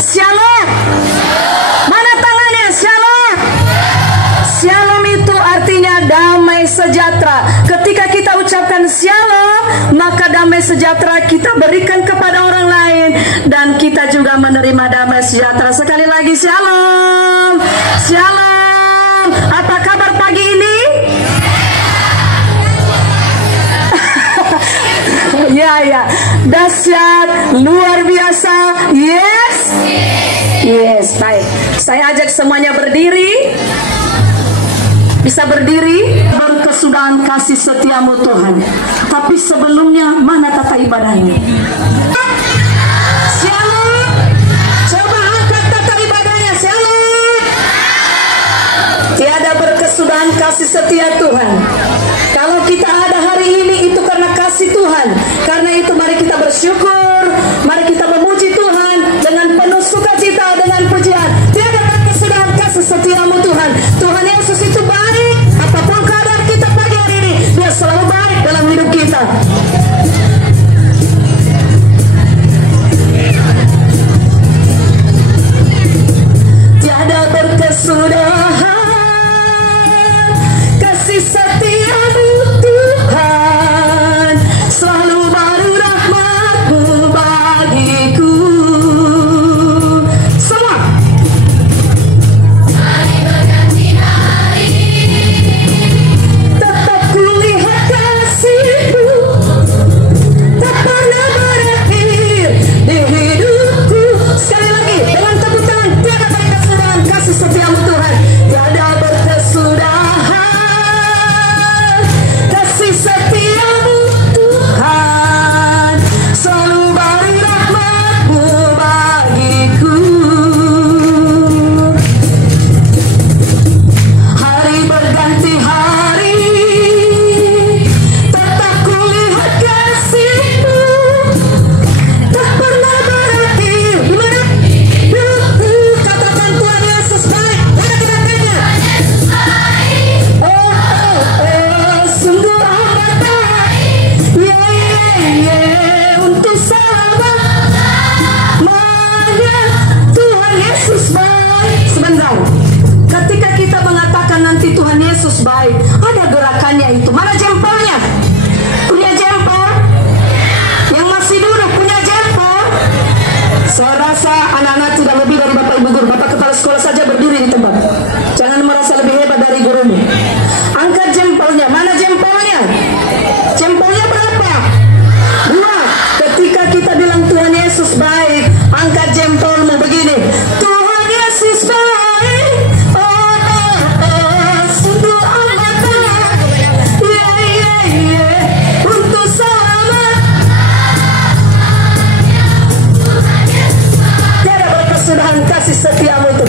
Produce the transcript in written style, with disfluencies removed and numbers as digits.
Shalom. Mana tangannya? Shalom. Shalom itu artinya damai sejahtera. Ketika kita ucapkan shalom, maka damai sejahtera kita berikan kepada orang lain, dan kita juga menerima damai sejahtera. Sekali lagi shalom. Shalom. Apa kabar pagi ini? Ya, dahsyat, luar biasa. Yes, baik. Saya ajak semuanya berdiri. Bisa berdiri. Berkesudahan kasih setiamu Tuhan. Tapi sebelumnya mana tata ibadahnya? Shalom. Coba angkat tata ibadahnya. Shalom. Tiada berkesudahan kasih setia Tuhan. Kalau kita ada hari ini itu karena kasih Tuhan. Karena itu mari kita bersyukur. Mari kita memuji Tuhan dengan penuh sukacita, dengan pujian. Tiada berkesudahan kasih setiamu Tuhan. Tuhan Yesus itu baik. Apapun keadaan kita pagi hari ini, Dia selalu baik dalam hidup kita. Tiada berkesudahan kasih setiamu Tuhan, selalu baru rahmat-Mu bagiku. Semua. Hari berganti hari, tetap kulihat kasih-Mu, tak pernah berakhir di hidupku. Sekali lagi dengan tepuk tangan. Tiada berkesudahan kasih setiamu Tuhan. Tiada berkesudahan kasih setiamu Tuhan, selalu beri rahmat-Mu bagiku. Hari berganti hari, tetap kulihat kasih-Mu, tak pernah berakhir. Gimana? Katakan Tuhan Yesus baik. Mana katakannya? Sungguh amat baik. Untuk selamanya Tuhan Yesus baik. Sebentar. Ketika kita mengatakan nanti Tuhan Yesus baik, ada gerakannya itu. Mana jempolnya? Punya jempol? Yang masih duduk punya jempol? Saya rasa anak-anak tidak lebih dari Bapak Ibu guru. Bapak kepala sekolah saja berdiri di tempat. Jangan merasa lebih hebat dari gurumu. Angkat jempolnya. Mana jempolnya? Jempolnya berapa? 2. Ketika kita bilang Tuhan Yesus baik, angkat jempolmu begini. Tuhan Yesus baik. Sungguh amat baik. Untuk selamat. Tiada berkesudahan kasih setiamu itu.